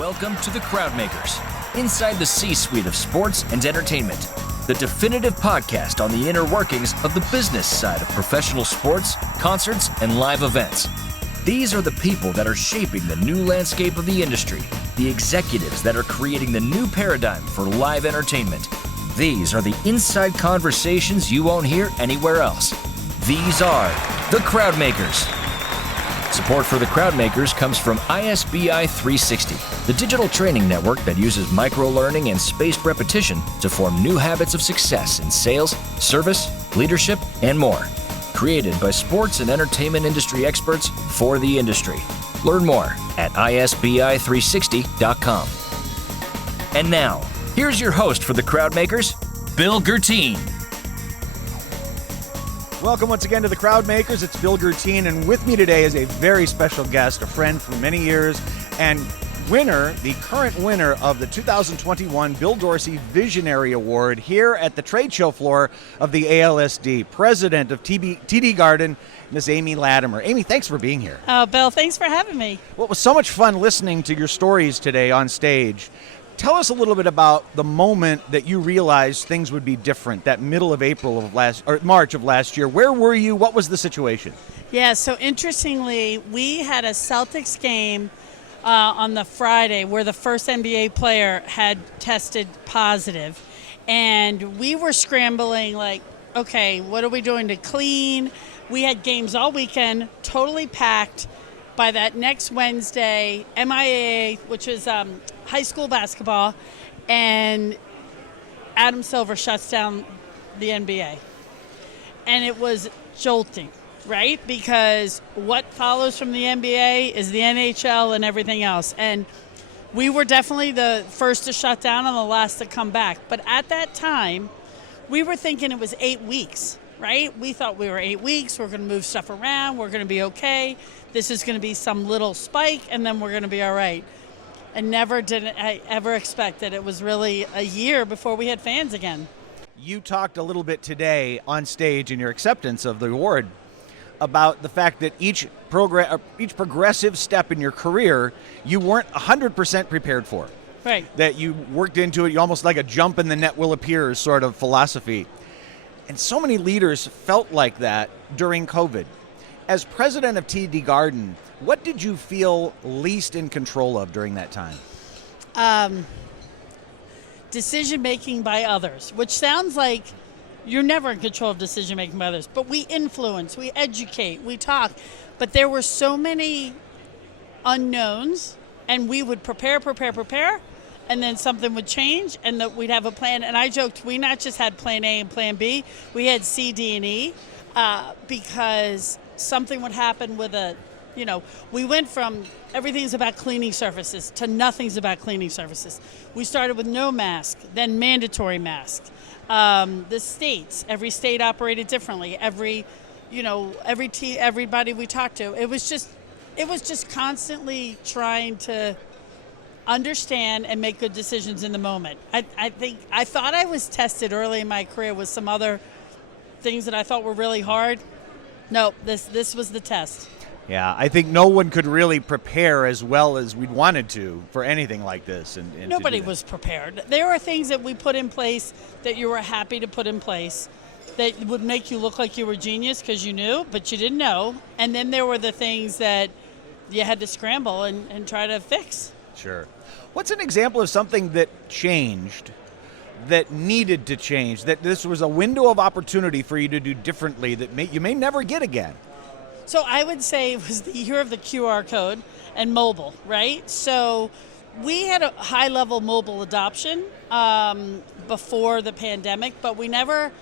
Welcome to the Crowdmakers, inside the C-suite of sports and entertainment, the definitive podcast on the inner workings of the business side of professional sports, concerts, and live events. These are the people that are shaping the new landscape of the industry, the executives that are creating the new paradigm for live entertainment. These are the inside conversations you won't hear anywhere else. These are the Crowdmakers. Support for the Crowdmakers comes from ISBI 360, the digital training network that uses micro-learning and spaced repetition to form new habits of success in sales, service, leadership, and more. Created by sports and entertainment industry experts for the industry. Learn more at isbi360.com. And now, here's your host for the Crowdmakers, Bill Gertine. Welcome once again to the Crowdmakers. It's Bill Gertine, and with me today is a very special guest, a friend for many years, and the current winner of the 2021 Bill Dorsey Visionary Award here at the trade show floor of the ALSD. President of TD Garden, Miss Amy Latimer. Amy, thanks for being here. Oh, Bill, thanks for having me. Well, it was so much fun listening to your stories today on stage. Tell us a little bit about the moment that you realized things would be different, that middle of March of last year. Where were you? What was the situation? Yeah, so interestingly, we had a Celtics game on the Friday where the first NBA player had tested positive. And we were scrambling like, okay, what are we doing to clean? We had games all weekend, totally packed. By that next Wednesday, MIAA, which is high school basketball, and Adam Silver shuts down the NBA. And it was jolting, right? Because what follows from the NBA is the NHL and everything else. And we were definitely the first to shut down and the last to come back. But at that time, we were thinking it was 8 weeks, right? We thought we were 8 weeks. We're going to move stuff around. We're going to be okay. This is going to be some little spike, and then we're going to be all right. And never did I ever expect that it was really a year before we had fans again. You talked a little bit today on stage in your acceptance of the award about the fact that each progressive step in your career, you weren't 100% prepared for. Right. That you worked into it, you almost like a jump in the net will appear sort of philosophy. And so many leaders felt like that during COVID. As president of TD Garden, what did you feel least in control of during that time? Decision-making by others, which sounds like you're never in control of decision-making by others. But we influence, we educate, we talk. But there were so many unknowns, and we would prepare, and then something would change, and we'd have a plan. And I joked, we not just had plan A and plan B, we had C, D, and E, because something would happen with we went from everything's about cleaning surfaces to nothing's about cleaning surfaces. We started with no mask, then mandatory mask. The states, every state operated differently. Everybody we talked to, it was just constantly trying to understand and make good decisions in the moment. I thought I was tested early in my career with some other things that I thought were really hard. No, this was the test. Yeah, I think no one could really prepare as well as we'd wanted to for anything like this. And nobody was prepared. There were things that we put in place that you were happy to put in place that would make you look like you were genius because you knew, but you didn't know. And then there were the things that you had to scramble and try to fix. Sure. What's an example of something that changed, that needed to change, that this was a window of opportunity for you to do differently that you may never get again? So I would say it was the year of the QR code and mobile, right? So we had a high-level mobile adoption before the pandemic, but we never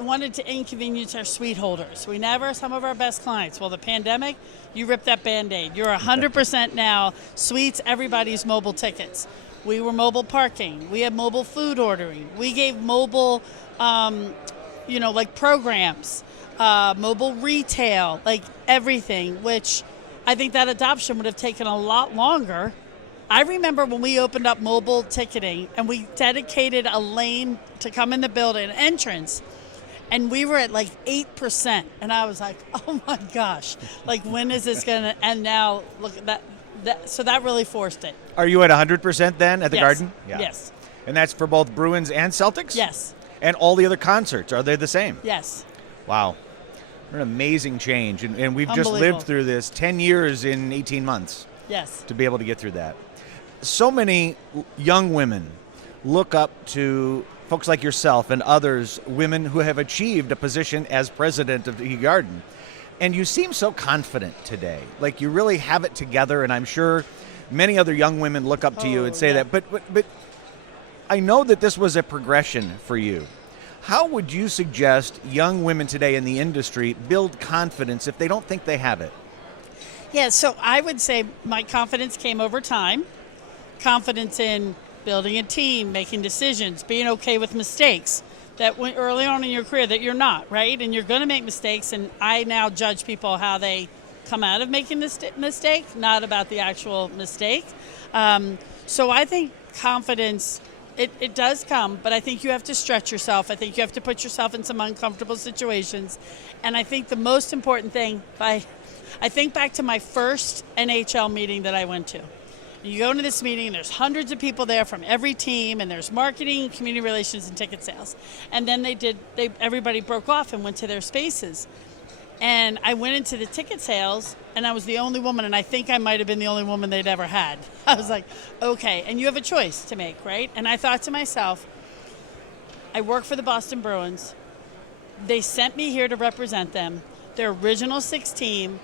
wanted to inconvenience our suite holders. Some of our best clients. Well, the pandemic, you ripped that Band-Aid. You're 100% now. Suites, everybody's mobile tickets. We were mobile parking. We had mobile food ordering. We gave mobile, programs, mobile retail, like everything, which I think that adoption would have taken a lot longer. I remember when we opened up mobile ticketing and we dedicated a lane to come in the building, an entrance, and we were at like 8%. And I was like, oh my gosh, like when is this going to, and now look at that. so that really forced it. Are you at 100% then at the Yes. Garden? Yes. And that's for both Bruins and Celtics? Yes. And all the other concerts, are they the same? Yes. Wow. What an amazing change. And we've just Unbelievable. lived through this 10 years in 18 months Yes. to be able to get through that. So many young women look up to folks like yourself and others, women who have achieved a position as president of the Garden. And you seem so confident today. Like you really have it together, and I'm sure many other young women look up to you and say yeah. that. But I know that this was a progression for you. How would you suggest young women today in the industry build confidence if they don't think they have it? Yeah, so I would say my confidence came over time. Confidence in building a team, making decisions, being okay with mistakes. That when early on in your career that you're not, right? And you're going to make mistakes, and I now judge people how they come out of making this mistake, not about the actual mistake. So I think confidence, it does come, but I think you have to stretch yourself. I think you have to put yourself in some uncomfortable situations. And I think the most important thing, I think back to my first NHL meeting that I went to. You go into this meeting, and there's hundreds of people there from every team, and there's marketing, community relations, and ticket sales. And then everybody broke off and went to their spaces. And I went into the ticket sales, and I was the only woman, and I think I might have been the only woman they'd ever had. I was like, okay, and you have a choice to make, right? And I thought to myself, I work for the Boston Bruins. They sent me here to represent them. Their original 6 team.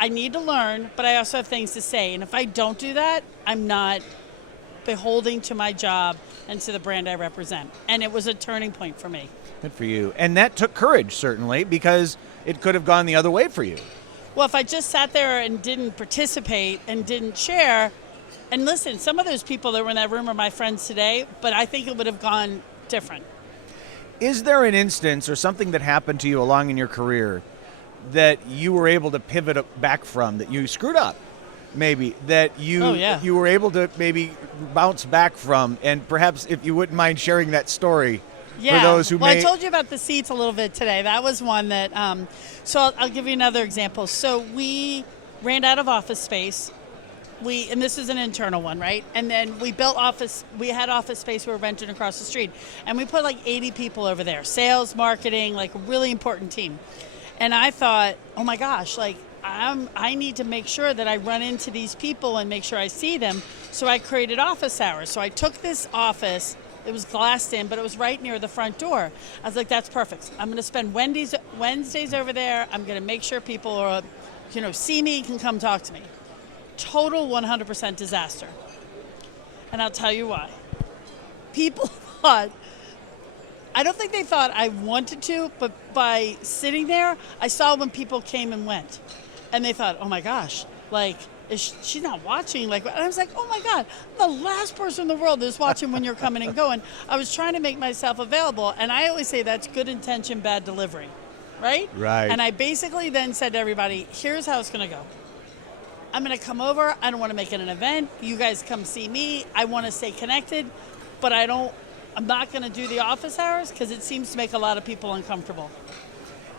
I need to learn, but I also have things to say. And if I don't do that, I'm not beholding to my job and to the brand I represent. And it was a turning point for me. Good for you. And that took courage, certainly, because it could have gone the other way for you. Well, if I just sat there and didn't participate and didn't share, and listen, some of those people that were in that room are my friends today, but I think it would have gone different. Is there an instance or something that happened to you along in your career that you were able to pivot back from, that you screwed up, maybe, that you you were able to maybe bounce back from, and perhaps if you wouldn't mind sharing that story for those who I told you about the seats a little bit today. That was one that, so I'll give you another example. So we ran out of office space. And this is an internal one, right? And then we had office space we were renting across the street. And we put like 80 people over there, sales, marketing, like a really important team. And I thought, oh my gosh, like I need to make sure that I run into these people and make sure I see them. So I created office hours. So I took this office, it was glassed in, but it was right near the front door. I was like, that's perfect. I'm going to spend Wednesdays over there. I'm going to make sure people are, see me, can come talk to me. Total 100% disaster. And I'll tell you why. People thought, I don't think they thought I wanted to, but by sitting there, I saw when people came and went. And they thought, oh my gosh, like, she's not watching. Like, and I was like, oh my God, I'm the last person in the world that's watching when you're coming and going. I was trying to make myself available. And I always say that's good intention, bad delivery, right? Right. And I basically then said to everybody, here's how it's going to go. I'm going to come over. I don't want to make it an event. You guys come see me. I want to stay connected, but I'm not going to do the office hours because it seems to make a lot of people uncomfortable.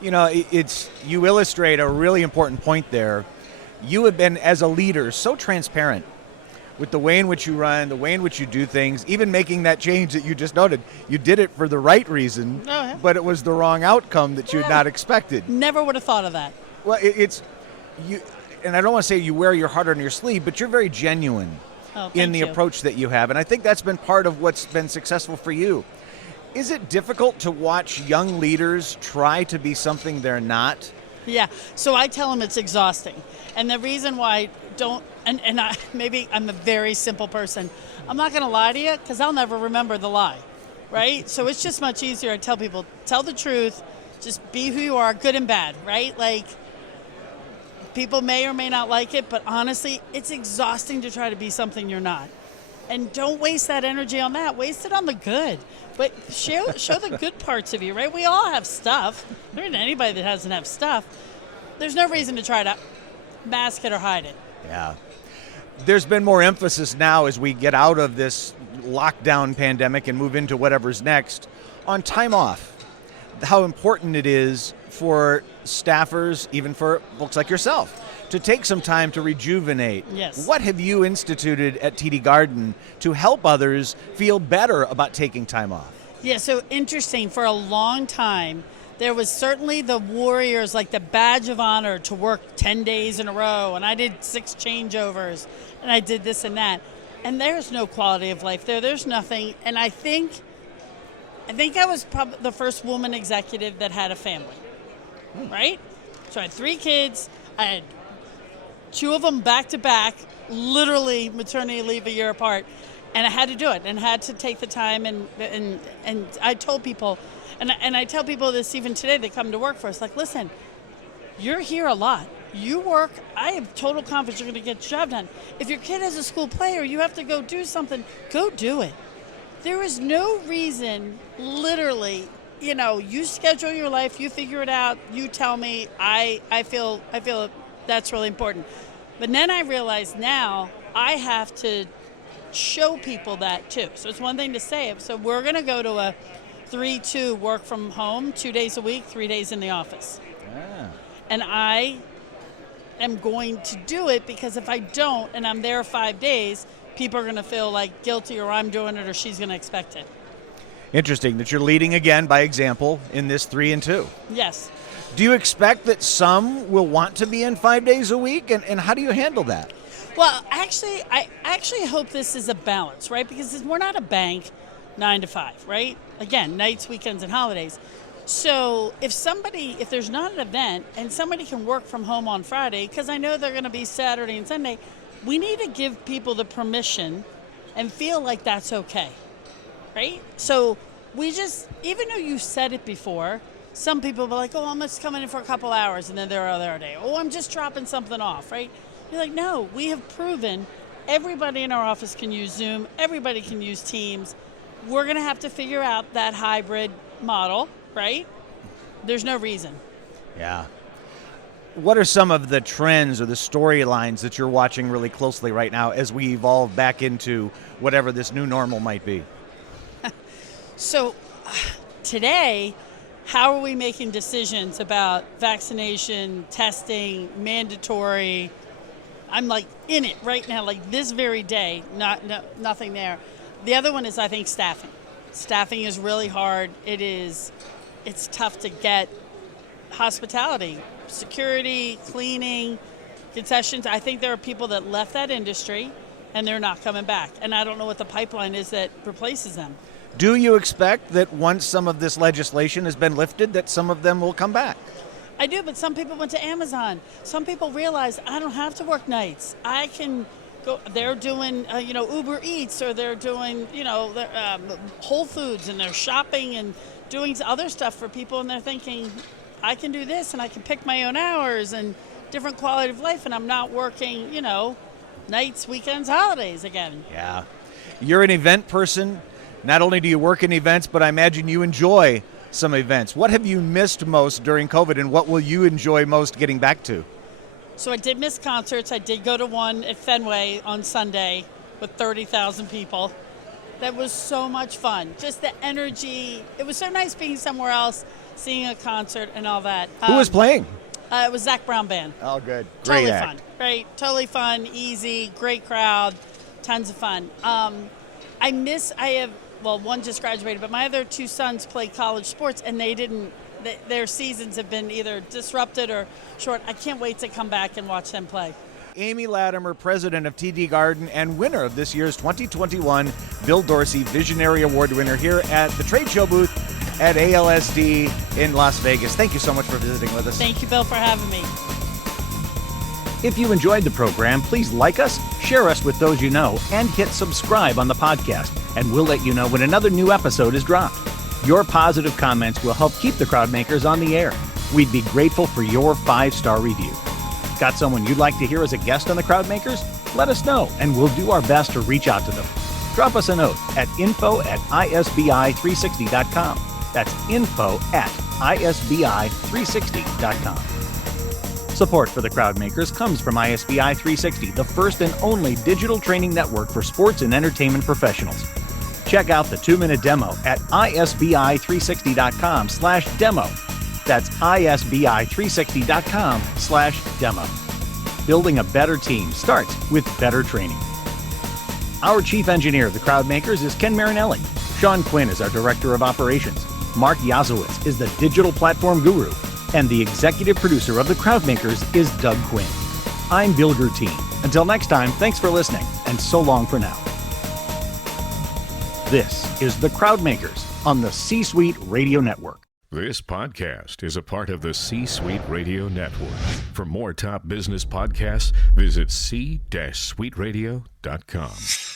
You illustrate a really important point there. You have been, as a leader, so transparent with the way in which you run, the way in which you do things, even making that change that you just noted. You did it for the right reason, but it was the wrong outcome that you had not expected. Never would have thought of that. Well, it's you, and I don't want to say you wear your heart on your sleeve, but you're very genuine in the approach that you have, and I think that's been part of what's been successful for you. Is it difficult to watch young leaders try to be something they're not? Yeah, so I tell them it's exhausting. And the reason why maybe I'm a very simple person. I'm not going to lie to you because I'll never remember the lie, right? So it's just much easier. I tell people, tell the truth, just be who you are, good and bad, right? Like, people may or may not like it, but honestly, it's exhausting to try to be something you're not. And don't waste that energy on that. Waste it on the good. But show the good parts of you, right? We all have stuff. There isn't anybody that doesn't have stuff. There's no reason to try to mask it or hide it. Yeah. There's been more emphasis now as we get out of this lockdown pandemic and move into whatever's next on time off. How important it is for staffers, even for folks like yourself, to take some time to rejuvenate. Yes. What have you instituted at TD Garden to help others feel better about taking time off? Yeah, so interesting. For a long time, there was certainly the warriors, like the badge of honor to work 10 days in a row, and I did 6 changeovers, and I did this and that. And there's no quality of life there. There's nothing. And I think I was probably the first woman executive that had a family, right? So I had 3 kids. I had 2 of them back to back, literally maternity leave a year apart. And I had to do it and had to take the time. And I told people, and I tell people this even today, they come to work for us, like, listen, you're here a lot. You work, I have total confidence you're going to get the job done. If your kid has a school play or you have to go do something, go do it. There is no reason, literally, you schedule your life, you figure it out, you tell me, I feel that's really important. But then I realize now I have to show people that too. So it's one thing to say it. So we're going to go to a 3-2 work from home, 2 days a week, 3 days in the office. Yeah. And I am going to do it because if I don't and I'm there 5 days, people are going to feel like guilty, or I'm doing it, or she's going to expect it. Interesting that you're leading again by example in this 3 and 2. Yes. Do you expect that some will want to be in 5 days a week? And how do you handle that? Well, I actually hope this is a balance, right? Because we're not a bank 9 to 5, right? Again, nights, weekends, and holidays. So if there's not an event and somebody can work from home on Friday, because I know they're going to be Saturday and Sunday, we need to give people the permission and feel like that's okay, right? So even though you said it before, some people will be like, oh, I'm just coming in for a couple hours, and then they're other day. Oh, I'm just dropping something off, right? You're like, no, we have proven everybody in our office can use Zoom, everybody can use Teams. We're going to have to figure out that hybrid model, right? There's no reason. Yeah. What are some of the trends or the storylines that you're watching really closely right now as we evolve back into whatever this new normal might be? So today, how are we making decisions about vaccination, testing, mandatory? I'm like in it right now, like this very day, nothing there. The other one is, I think, staffing. Staffing is really hard. It's tough to get hospitality, security, cleaning, concessions. I think there are people that left that industry and they're not coming back. And I don't know what the pipeline is that replaces them. Do you expect that once some of this legislation has been lifted, that some of them will come back? I do, but some people went to Amazon. Some people realize I don't have to work nights. I can go. They're doing, Uber Eats, or they're doing, Whole Foods, and they're shopping and doing other stuff for people. And they're thinking, I can do this, and I can pick my own hours and different quality of life, and I'm not working, nights, weekends, holidays again. Yeah. You're an event person. Not only do you work in events, but I imagine you enjoy some events. What have you missed most during COVID, and what will you enjoy most getting back to? So I did miss concerts. I did go to one at Fenway on Sunday with 30,000 people. That was so much fun. Just the energy. It was so nice being somewhere else, seeing a concert and all that. Who was playing? It was Zach Brown Band. Oh, good. Totally Great act. fun. Great. Totally fun, easy, great crowd, tons of fun. One just graduated, but my other 2 sons play college sports, and their seasons have been either disrupted or short. I can't wait to come back and watch them play. Amy Latimer, president of TD Garden and winner of this year's 2021 Bill Dorsey Visionary Award winner here at the trade show booth at ALSD in Las Vegas. Thank you so much for visiting with us. Thank you, Bill, for having me. If you enjoyed the program, please like us, share us with those you know, and hit subscribe on the podcast, and we'll let you know when another new episode is dropped. Your positive comments will help keep the Crowdmakers on the air. We'd be grateful for your 5-star review. Got someone you'd like to hear as a guest on the Crowdmakers? Let us know, and we'll do our best to reach out to them. Drop us a note at info@isbi360.com. That's info@isbi360.com. Support for the Crowdmakers comes from ISBI 360, the first and only digital training network for sports and entertainment professionals. Check out the 2-minute demo at isbi360.com/demo. That's isbi360.com/demo. Building a better team starts with better training. Our chief engineer of the Crowdmakers is Ken Marinelli. Sean Quinn is our director of operations. Mark Yazowitz is the digital platform guru. And the executive producer of the Crowdmakers is Doug Quinn. I'm Bill Gertine. Until next time, thanks for listening, and so long for now. This is the Crowdmakers on the C-Suite Radio Network. This podcast is a part of the C-Suite Radio Network. For more top business podcasts, visit c-suiteradio.com.